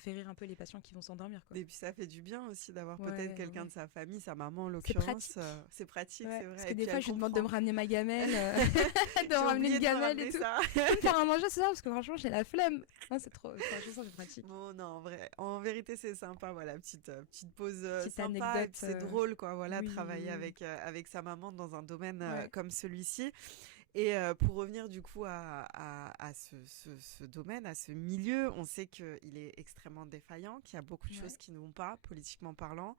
fait rire un peu les patients qui vont s'endormir, quoi. Et puis, ça fait du bien aussi d'avoir peut-être quelqu'un de sa famille, sa maman en l'occurrence. C'est pratique, c'est vrai. Parce que des fois, je lui demande de me ramener ma gamelle, de me ramener une gamelle et tout. De me faire à manger, c'est ça, parce que franchement, j'ai la flemme. C'est trop, franchement, c'est pratique. Bon, non, en vérité, c'est sympa, voilà, petite pause petite sympa. Anecdote, c'est drôle, quoi, voilà, travailler avec sa maman dans un domaine comme celui-ci. Et pour revenir du coup à ce domaine, à ce milieu, on sait qu'il est extrêmement défaillant, qu'il y a beaucoup de choses qui ne vont pas, politiquement parlant.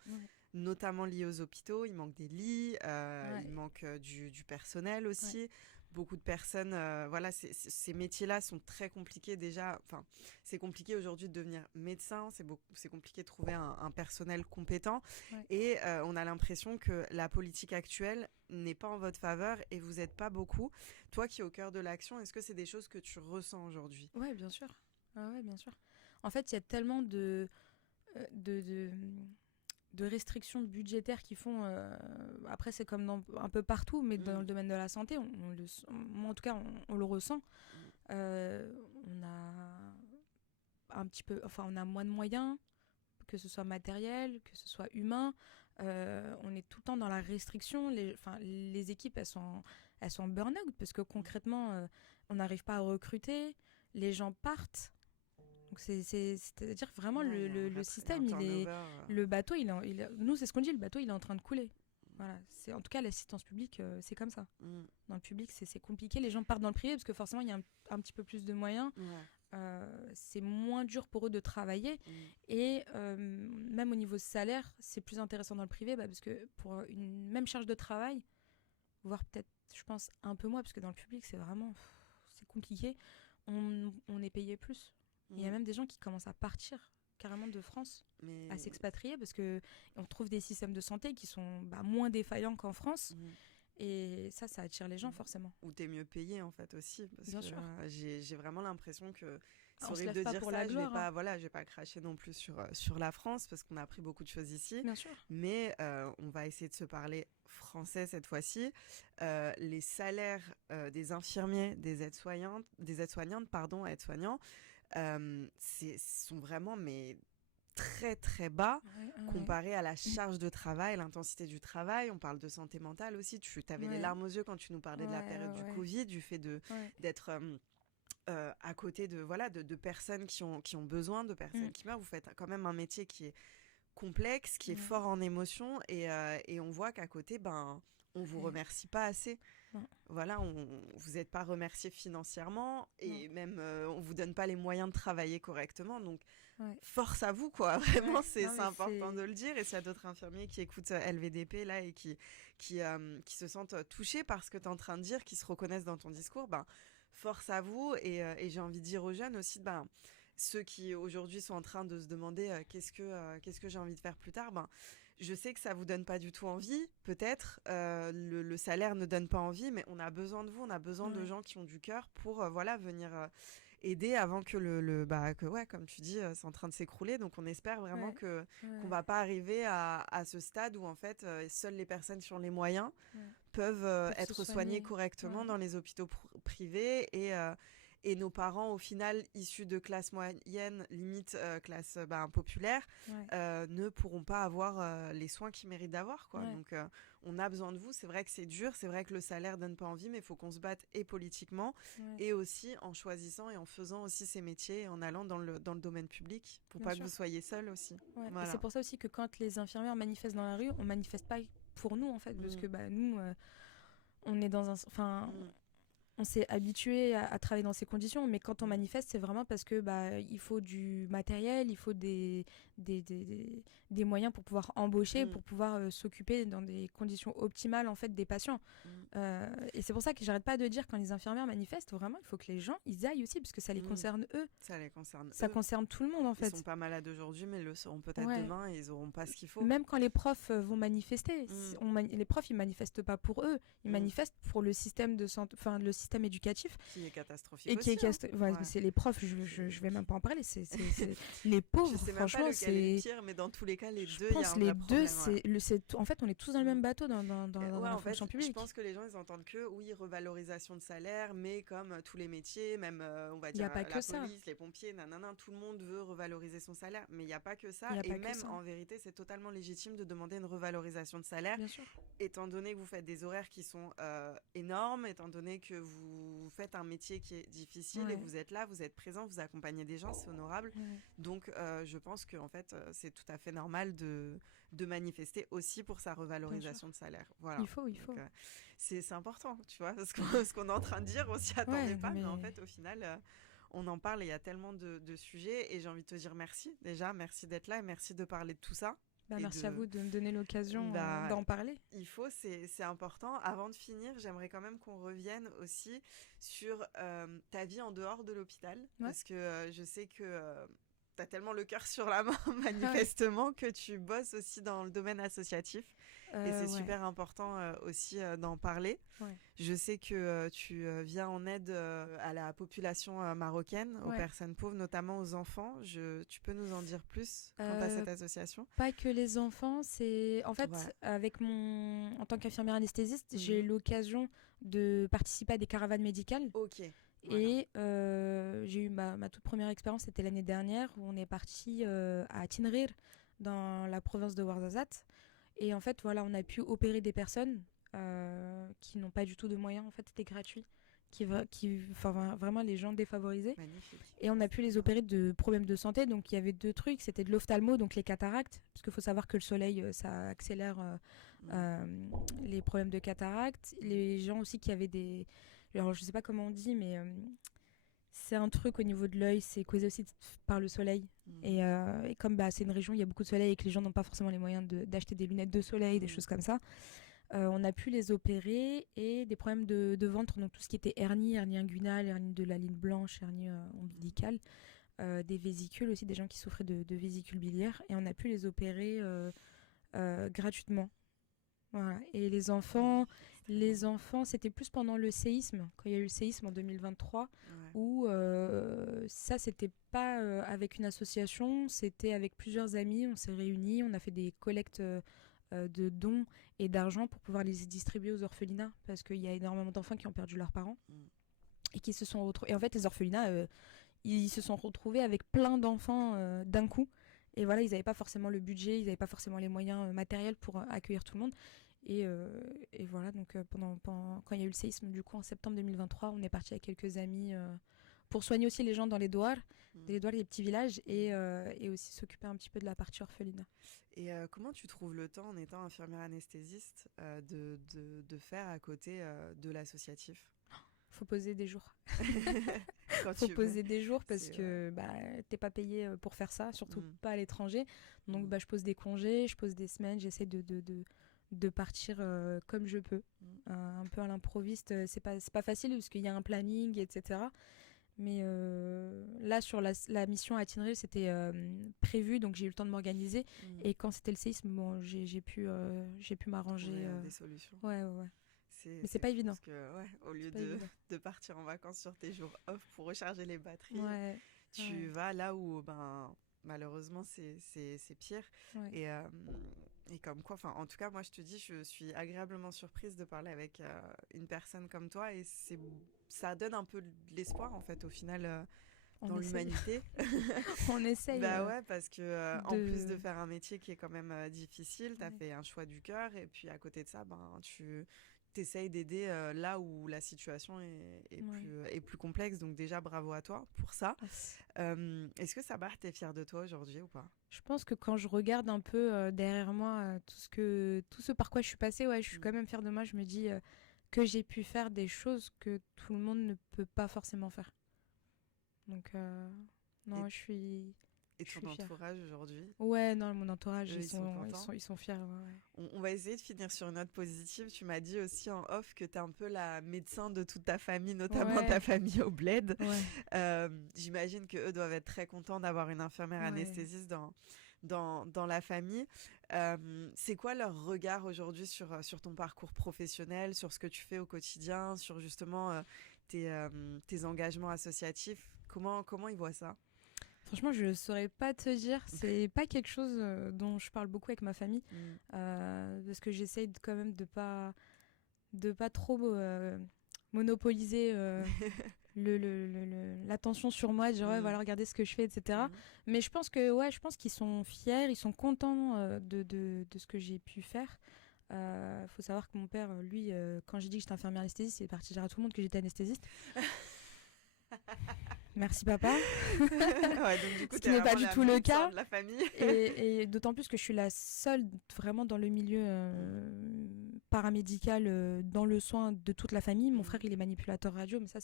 notamment liés aux hôpitaux. Il manque des lits, Ouais. il manque du personnel aussi. Beaucoup de personnes, voilà, ces métiers-là sont très compliqués déjà. Enfin, c'est compliqué aujourd'hui de devenir médecin, c'est compliqué de trouver un personnel compétent. Ouais. Et on a l'impression que la politique actuelle n'est pas en votre faveur et vous n'êtes pas beaucoup. Toi qui es au cœur de l'action, est-ce que c'est des choses que tu ressens aujourd'hui? Ouais, bien sûr. Ah ouais, bien sûr. En fait, il y a tellement euh, de, de, de restrictions budgétaires qui font. Après, c'est comme un peu partout, mais dans le domaine de la santé, moi en tout cas, on le ressent. On a un petit peu, enfin, on a moins de moyens, que ce soit matériel, que ce soit humain. On est tout le temps dans la restriction. Les équipes, elles sont en burn-out parce que concrètement, on n'arrive pas à recruter. Les gens partent. Donc c'est-à-dire que vraiment Ouais, il y a le il y a un système, turnover. le bateau, nous c'est ce qu'on dit, le bateau il est en train de couler. Voilà, c'est en tout cas l'assistance publique, c'est comme ça. Mm. Dans le public, c'est compliqué. Les gens partent dans le privé parce que forcément il y a un petit peu plus de moyens. Ouais. C'est moins dur pour eux de travailler et même au niveau salaire, c'est plus intéressant dans le privé parce que pour une même charge de travail, voire peut-être, je pense, un peu moins parce que dans le public, c'est vraiment c'est compliqué. On est payé plus. Il y a même des gens qui commencent à partir carrément de France, à s'expatrier parce que on trouve des systèmes de santé qui sont moins défaillants qu'en France. Et ça attire les gens forcément. Ou t'es mieux payé en fait aussi. Parce Bien que sûr. j'ai vraiment l'impression que c'est On se horrible lève de pas dire pour ça. la gloire, je vais pas cracher non plus sur la France parce qu'on a appris beaucoup de choses ici. Bien sûr. Mais on va essayer de se parler français cette fois-ci. Les salaires des infirmiers, des aides-soignantes, pardon, aides-soignants, sont vraiment très très bas comparé à la charge de travail, l'intensité du travail. On parle de santé mentale aussi. Tu avais les larmes aux yeux quand tu nous parlais de la période du Covid, du fait d'être à côté de personnes qui ont besoin, de personnes qui meurent. Vous faites quand même un métier qui est complexe, qui est fort en émotion et on voit qu'à côté, on vous remercie pas assez. Non. Voilà, vous n'êtes pas remercié financièrement et même on vous donne pas les moyens de travailler correctement. Donc, force à vous, quoi. Vraiment, c'est important de le dire. Et s'il y a d'autres infirmiers qui écoutent LVDP là et qui se sentent touchés par ce que tu es en train de dire, qui se reconnaissent dans ton discours, force à vous. Et j'ai envie de dire aux jeunes aussi, ceux qui aujourd'hui sont en train de se demander qu'est-ce que j'ai envie de faire plus tard, je sais que ça vous donne pas du tout envie, peut-être, le salaire ne donne pas envie, mais on a besoin de vous, on a besoin de gens qui ont du cœur pour venir aider avant que comme tu dis, c'est en train de s'écrouler. Donc on espère vraiment qu'on va pas arriver à ce stade où en fait seules les personnes qui ont les moyens peuvent être soignées correctement dans les hôpitaux privés et nos parents, au final, issus de classe moyenne, limite classe populaire, ne pourront pas avoir les soins qu'ils méritent d'avoir, quoi. Donc, on a besoin de vous. C'est vrai que c'est dur, c'est vrai que le salaire donne pas envie, mais il faut qu'on se batte et politiquement et aussi en choisissant et en faisant aussi ces métiers et en allant dans le domaine public pour pas que vous soyez seuls aussi. Voilà. Et c'est pour ça aussi que quand les infirmières manifestent dans la rue, on manifeste pas pour nous, en fait, parce que nous, on est dans on s'est habitué à travailler dans ces conditions, mais quand on manifeste, c'est vraiment parce que il faut du matériel, il faut des moyens pour pouvoir embaucher, pour pouvoir s'occuper dans des conditions optimales en fait des patients. Et c'est pour ça que j'arrête pas de dire quand les infirmières manifestent, vraiment, il faut que les gens ils aillent aussi parce que ça les concerne eux. Ça concerne tout le monde en fait. Ils sont pas malades aujourd'hui, mais ils le seront peut-être demain et ils auront pas ce qu'il faut. Même quand les profs vont manifester, les profs ils manifestent pas pour eux, ils manifestent pour le système de santé, enfin le système éducatif qui est catastrophique et qui est c'est les profs, je vais même pas en parler, c'est les pauvres, je sais franchement, même pas lequel est pire, mais dans tous les cas les deux, je pense les deux en fait on est tous dans le même bateau dans la fonction publique. Je pense que les gens ils entendent que revalorisation de salaire, mais comme tous les métiers, même on va dire la police, les pompiers, tout le monde veut revaloriser son salaire, mais il n'y a pas que ça. Et même en vérité c'est totalement légitime de demander une revalorisation de salaire, étant donné que vous faites des horaires qui sont énormes, étant donné que vous faites un métier qui est difficile et vous êtes là, vous êtes présent, vous accompagnez des gens, c'est honorable. Donc je pense que en fait c'est tout à fait normal de manifester aussi pour sa revalorisation de salaire. Voilà. Il faut. Donc, c'est important, tu vois, ce qu'on est en train de dire, on s'y attendait pas, mais en fait au final on en parle et il y a tellement de sujets et j'ai envie de te dire merci déjà, merci d'être là et merci de parler de tout ça. Merci à vous de me donner l'occasion d'en parler. Il faut, c'est important. Avant de finir, j'aimerais quand même qu'on revienne aussi sur ta vie en dehors de l'hôpital. Parce que je sais que tu as tellement le cœur sur la main, manifestement, que tu bosses aussi dans le domaine associatif. Et c'est super important aussi d'en parler. Ouais. Je sais que tu viens en aide à la population marocaine, aux personnes pauvres, notamment aux enfants. Tu peux nous en dire plus quant à cette association? Pas que les enfants, c'est... En fait, en tant qu'infirmière anesthésiste, j'ai eu l'occasion de participer à des caravanes médicales. Ok. Et j'ai eu ma toute première expérience, c'était l'année dernière, où on est parti à Tinrir, dans la province de Ouarzazate. Et en fait, voilà, on a pu opérer des personnes qui n'ont pas du tout de moyens. En fait, c'était gratuit. Vraiment les gens défavorisés. Magnifique. Et on a pu les opérer de problèmes de santé. Donc, il y avait 2 trucs. C'était de l'ophtalmo, donc les cataractes. Parce qu'il faut savoir que le soleil, ça accélère les problèmes de cataractes. Les gens aussi qui avaient des... Alors, je sais pas comment on dit, mais... c'est un truc au niveau de l'œil, c'est causé aussi par le soleil. Et comme c'est une région où il y a beaucoup de soleil et que les gens n'ont pas forcément les moyens d'acheter des lunettes de soleil, des choses comme ça, on a pu les opérer. Et des problèmes de ventre, donc tout ce qui était hernie inguinale, hernie de la ligne blanche, hernie ombilicale, des vésicules aussi, des gens qui souffraient de vésicules biliaires. Et on a pu les opérer gratuitement. Voilà. Et les enfants, c'était plus pendant le séisme, quand il y a eu le séisme en 2023, où ça, c'était pas avec une association, c'était avec plusieurs amis, on s'est réunis, on a fait des collectes de dons et d'argent pour pouvoir les distribuer aux orphelinats, parce qu'il y a énormément d'enfants qui ont perdu leurs parents et qui se sont retrouvés. Et en fait, les orphelinats, ils se sont retrouvés avec plein d'enfants d'un coup. Et voilà, ils n'avaient pas forcément le budget, ils n'avaient pas forcément les moyens matériels pour accueillir tout le monde. Et voilà, donc quand il y a eu le séisme, du coup, en septembre 2023, on est parti avec quelques amis pour soigner aussi les gens dans les douars, les petits villages, et aussi s'occuper un petit peu de la partie orphelinat. Et comment tu trouves le temps, en étant infirmière anesthésiste, de faire à côté de l'associatif? Faut poser des jours. Faut poser des jours parce que t'es pas payé pour faire ça, surtout pas à l'étranger. Donc je pose des congés, je pose des semaines, j'essaie de partir comme je peux, un peu à l'improviste. C'est pas facile parce qu'il y a un planning, etc. Mais là, sur la mission à Tinril, c'était prévu, donc j'ai eu le temps de m'organiser. Et quand c'était le séisme, bon, j'ai pu m'arranger. Des solutions. Ouais. Mais c'est pas évident. Parce que, au lieu de partir en vacances sur tes jours off pour recharger les batteries, tu vas là où, malheureusement, c'est pire. Ouais. Et comme quoi, en tout cas, moi, je te dis, je suis agréablement surprise de parler avec une personne comme toi. Et ça donne un peu de l'espoir, en fait, au final, dans l'humanité. On essaye. Ouais, parce que en plus de faire un métier qui est quand même difficile, tu as fait un choix du cœur. Et puis, à côté de ça, tu essayes d'aider là où la situation est plus complexe. Donc déjà, bravo à toi pour ça. Est-ce que Sabah, t'es fière de toi aujourd'hui ou pas? Je pense que quand je regarde un peu derrière moi tout ce par quoi je suis passée, je suis quand même fière de moi. Je me dis que j'ai pu faire des choses que tout le monde ne peut pas forcément faire. Donc non, je suis... Et ton entourage aujourd'hui? Ouais, non, mon entourage, ils sont fiers. Ouais. On va essayer de finir sur une note positive. Tu m'as dit aussi en off que tu es un peu la médecin de toute ta famille, notamment ta famille au bled. Ouais. J'imagine qu'eux doivent être très contents d'avoir une infirmière anesthésiste dans la famille. C'est quoi leur regard aujourd'hui sur ton parcours professionnel, sur ce que tu fais au quotidien, sur justement tes engagements associatifs? Comment ils voient ça? Franchement, je ne saurais pas te dire. C'est pas quelque chose dont je parle beaucoup avec ma famille. Parce que j'essaye quand même de pas trop monopoliser l'attention sur moi, de dire voilà, regardez ce que je fais, etc. Mais je pense qu'ils sont fiers, ils sont contents de ce que j'ai pu faire. Faut savoir que mon père, lui, quand j'ai dit que j'étais infirmière anesthésiste, il est parti dire à tout le monde que j'étais anesthésiste. Merci papa. Donc, du coup, ce qui n'est pas du tout le cas de la famille. et d'autant plus que je suis la seule vraiment dans le milieu paramédical dans le soin de toute la famille. Mon frère, il est manipulateur radio, mais ça,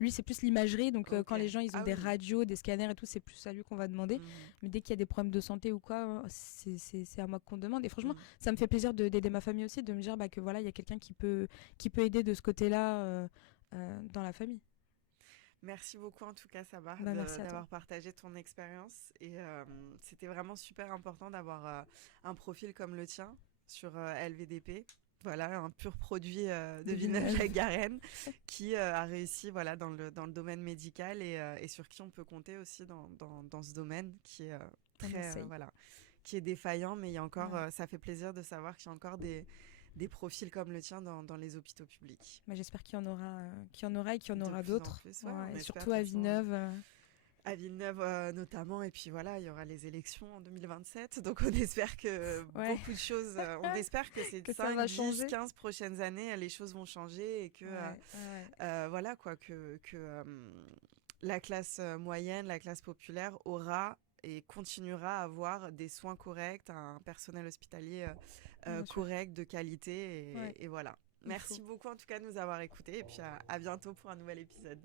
lui, c'est plus l'imagerie. Donc, quand les gens, ils ont des radios, des scanners et tout, c'est plus à lui qu'on va demander. Mais dès qu'il y a des problèmes de santé ou quoi, c'est à moi qu'on demande. Et franchement, ça me fait plaisir d'aider ma famille aussi, de me dire que voilà, il y a quelqu'un qui peut aider de ce côté-là dans la famille. Merci beaucoup en tout cas Sabah d'avoir partagé ton expérience et c'était vraiment super important d'avoir un profil comme le tien sur LVDP. Voilà, un pur produit de Villeneuve-la-Garenne qui a réussi dans le domaine médical et sur qui on peut compter aussi dans ce domaine qui est qui est défaillant, mais il y a encore, ça fait plaisir de savoir qu'il y a encore des profils comme le tien dans les hôpitaux publics. J'espère qu'il y en aura et qu'il y en aura d'autres. Et surtout à Villeneuve. À Villeneuve notamment, et puis voilà, il y aura les élections en 2027, donc on espère que beaucoup de choses, on espère que ces 5, 10, 15 prochaines années, les choses vont changer et que la classe moyenne, la classe populaire aura et continuera à avoir des soins corrects, un personnel hospitalier correct, de qualité. Et voilà. Merci beaucoup en tout cas de nous avoir écoutés et puis à bientôt pour un nouvel épisode.